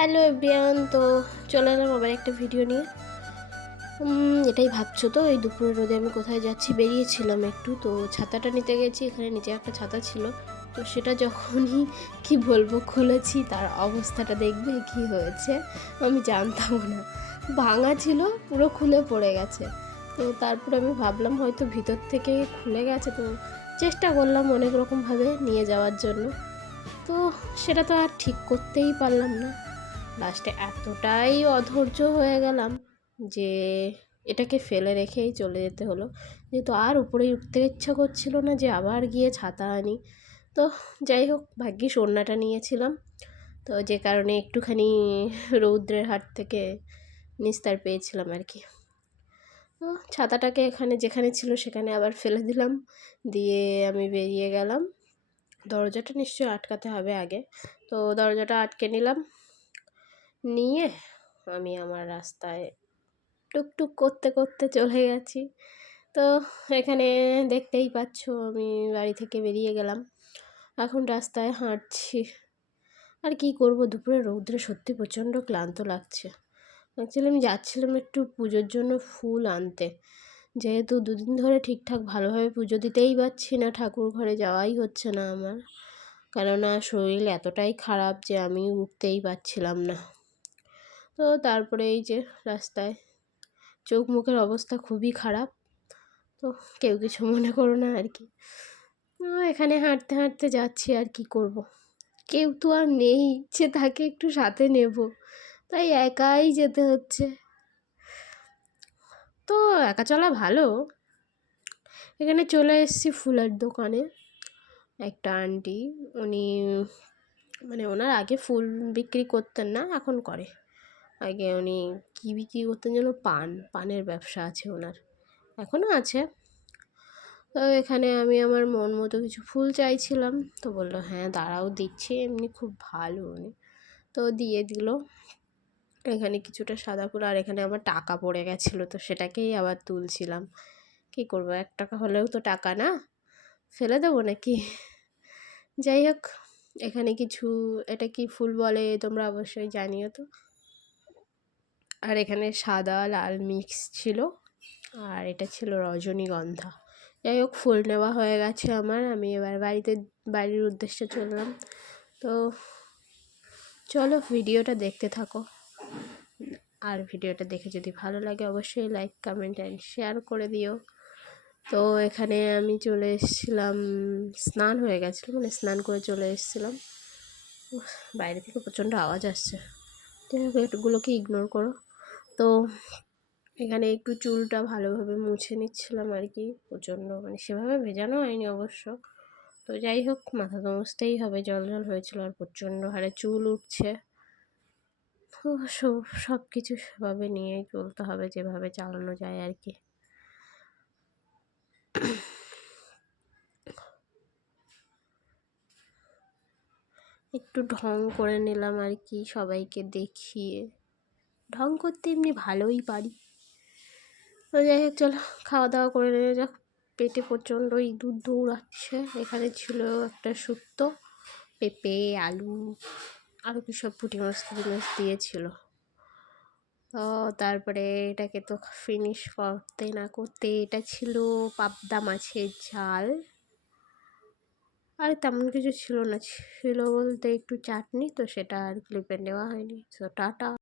Hello everyone, তো চলে এলাম আবার একটা ভিডিও নিয়ে। এটাই ভাবছো তো এই দুপুরের রোদে আমি কোথায় যাচ্ছি। বেরিয়েছিলাম একটু, তো ছাতাটা নিতে গেছি। এখানে নিচে একটা ছাতা ছিল, তো সেটা যখনই কি বলবো খুলেছি, তার অবস্থাটা দেখবে কি হয়েছে। আমি জানতামও না, ভাঙা ছিল, পুরো খুলে পড়ে গেছে। তো তারপরে আমি ভাবলাম হয়তো ভিতর থেকে খুলে গেছে, তো চেষ্টা করলাম অনেক রকমভাবে নিয়ে যাওয়ার জন্য। তো সেটা তো আর ঠিক করতেই পারলাম না। লাস্টে এতটাই অধৈর্য হয়ে গেলাম যে এটাকে ফেলে রেখেই চলে যেতে হলো, যেহেতু আর উপরে উঠতে ইচ্ছা করছিল না যে আবার গিয়ে ছাতা আনি। তো যাই হোক, ভাগ্যিস ওড়নাটা নিয়েছিলাম, তো যে কারণে একটুখানি রৌদ্রের হাত থেকে নিস্তার পেয়েছিলাম আর কি। তো ছাতাটাকে এখানে যেখানে ছিল সেখানে আবার ফেলে দিলাম, দিয়ে আমি বেরিয়ে গেলাম। দরজাটা নিশ্চয়ই আটকাতে হবে আগে, তো দরজাটা আটকে নিলাম। নিয়ে আমি আমার রাস্তায় টুকটুক করতে করতে চলে গেছি। তো এখানে দেখতেই পাচ্ছ, আমি বাড়ি থেকে বেরিয়ে গেলাম, এখন রাস্তায় হাঁটছি। আর কি করব, দুপুরে রৌদ্রে সত্যি প্রচণ্ড ক্লান্ত লাগছে। অ্যাকচুয়ালি আমি যাচ্ছিলাম একটু পুজোর জন্য ফুল আনতে, যেহেতু দুদিন ধরে ঠিকঠাক ভালোভাবে পুজো দিতেই পারছি না, ঠাকুর ঘরে যাওয়াই হচ্ছে না আমার, কেননা শরীর এতটাই খারাপ যে আমি উঠতেই পারছিলাম না। তো তারপরে এই যে রাস্তায় চোখ মুখের অবস্থা খুবই খারাপ, তো কেউ কিছু মনে করো না আর কি। এখানে হাঁটতে হাঁটতে যাচ্ছি, আর কি করব, কেউ তো আর নেই যে তাকে একটু সাথে নেব, তাই একাই যেতে হচ্ছে। তো একা চলা ভালো। এখানে চলে এসেছি ফুলের দোকানে। একটা আন্টি, উনি মানে ওনার আগে ফুল বিক্রি করতেন না, এখন করে। আগে উনি কী বিক্রি করতেন যেন, পানের ব্যবসা আছে ওনার, এখনও আছে। তো এখানে আমি আমার মন মতো কিছু ফুল চাইছিলাম, তো বললো হ্যাঁ দাঁড়াও দিচ্ছি, এমনি খুব ভালো উনি, তো দিয়ে দিল। এখানে কিছুটা সাদা ফুল, আর এখানে আমার টাকা পড়ে গেছিলো, তো সেটাকেই আবার তুলছিলাম। কি করবো, 1 টাকা হলেও তো টাকা না, ফেলে দেবো নাকি। যাই হোক, এখানে কিছু, এটা কি ফুল বলে তোমরা অবশ্যই জানিও তো। আর এখানে সাদা লাল মিক্স ছিল, আর এটা ছিল রজনীগন্ধা। যাই হোক, ফুল নেওয়া হয়ে গেছে আমার, আমি এবার বাড়ির উদ্দেশ্যে চললাম। তো চলো ভিডিওটা দেখতে থাকো, আর ভিডিওটা দেখে যদি ভালো লাগে অবশ্যই লাইক কমেন্ট অ্যান্ড শেয়ার করে দিও। তো এখানে আমি চলে এসেছিলাম, স্নান হয়ে গেছিলো, মানে স্নান করে চলে এসেছিলাম। বাইরে থেকে প্রচণ্ড আওয়াজ আসছে, যাই হোক এগুলোকে ইগনোর করো। তো এখানে একটু চুলটা ভালোভাবে মুছে নিচ্ছিলাম আর কি, প্রচণ্ড মানে সেভাবে ভেজানো হয়নি অবশ্য। তো যাই হোক, মাথা তো মুছতেই হবে, জল জল হয়েছিল, আর প্রচণ্ড হারে চুল উঠছে। তো সব কিছু সেভাবে নিয়েই চলতে হবে, যেভাবে চালানো যায় আর কি। একটু ঢং করে নিলাম আর কি, সবাইকে দেখিয়ে। ঢং করতে এমনি ভালোই পারি। তো যাই হোক, চলো খাওয়া দাওয়া করে নেওয়া যাক, পেটে প্রচণ্ড ইঁদুর দৌড়াচ্ছে। এখানে ছিল একটা শুক্তো, পেঁপে, আলু, আরও কি সব পুঁটি মাছ দিয়েছিল। তো তারপরে এটাকে তো ফিনিশ করতে না করতে, এটা ছিল পাবদা মাছের ঝাল, আর তেমন কিছু ছিল না, ছিল বলতে একটু চাটনি, তো সেটা আর ক্লিপে নেওয়া হয়নি। তো টাটা।